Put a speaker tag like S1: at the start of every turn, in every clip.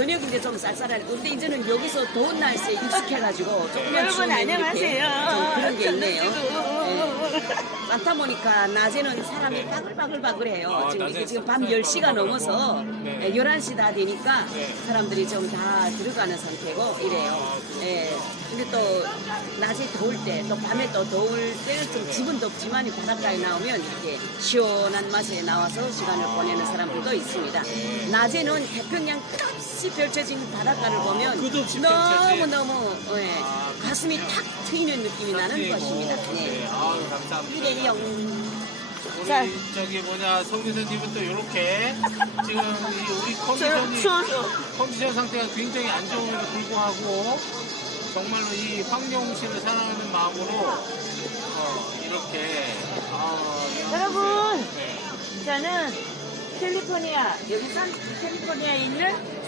S1: 저녁 이제 좀 쌀쌀하네. 근데 이제는 여기서 더운 날씨에 익숙해가지고 조금만
S2: 여러분
S1: 추우면 이렇게
S2: 안녕하세요.
S1: 좀 그런 게 있네요. 산타모니카 낮에는 사람이 바글바글바글해요.
S3: 아,
S1: 지금 이게 지금 밤
S3: 사람이
S1: 10시가 넘어서
S3: 네.
S1: 11시 다 되니까
S3: 네.
S1: 사람들이 좀 다 들어가는 상태고 이래요.
S3: 아.
S1: 예. 근데 또 낮에 더울 때, 또 밤에 또 더울 때는
S3: 네.
S1: 좀 집은 덥지만 이 바닷가에 나오면 이렇게 시원한 맛에 나와서 시간을 보내는 사람들도 있습니다.
S3: 네.
S1: 낮에는 태평양 끝없이 펼쳐진 바닷가를 보면
S3: 끝없이
S1: 너무
S3: 펼쳐진.
S1: 너무 예,
S3: 아,
S1: 가슴이
S3: 그렇군요.
S1: 탁 트이는 느낌이 나는
S3: 네,
S1: 것입니다.
S3: 뭐,
S1: 네.
S3: 네. 아유, 감사합니다. 우리
S2: 자.
S3: 저기 뭐냐 성교사님은 또 이렇게 지금 이 우리 컨디션이 컨디션 상태가 굉장히 안 좋음에도 불구하고 정말로 이 황영신을 사랑하는 마음으로 어, 이렇게 아, 이
S2: 여러분
S3: 네.
S2: 저는 캘리포니아 여기 산 캘리포니아에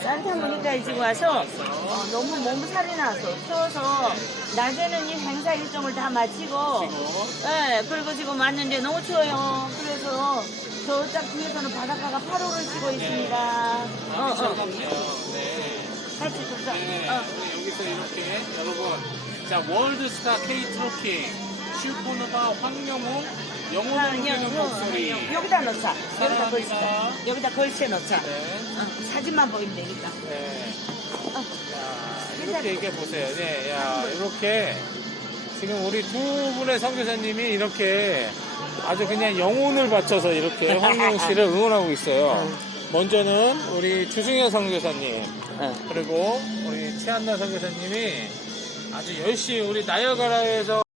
S2: 산타모니카에 지금 와서 어, 너무 몸살이 나서 추워서 낮에는 이 행사 일정을 다
S3: 마치고
S2: 네, 그리고 지금 왔는데 너무 추워요. 그래서 저쪽 뒤에서는 바닷가가 8호를 치고 있습니다.
S3: 아,
S2: 어, 어.
S3: 미쳤군요. 네.
S2: 같이 좀
S3: 네,
S2: 어.
S3: 우리 여기서 이렇게 여러분 자 월드스타 K 트로 키 슈퍼노바 황영웅 영혼을
S2: 아,
S3: 울리는 목소리
S2: 여기다 넣자. 여기다
S3: 사랑합니다.
S2: 걸치자. 여기다 걸쳐 넣자.
S3: 네.
S2: 어, 사진만 보이면 되니까.
S3: 네.
S2: 어.
S3: 야, 이렇게 얘기해 보세요. 네, 야, 이렇게 지금 우리 두 분의 선교사님이 이렇게 아주 그냥 영혼을 바쳐서 이렇게 황영 씨를 응원하고 있어요. 먼저는 우리 주승현 선교사님,
S2: 어.
S3: 그리고 우리 최한나 선교사님이 아주 열심히 우리 나야가라에서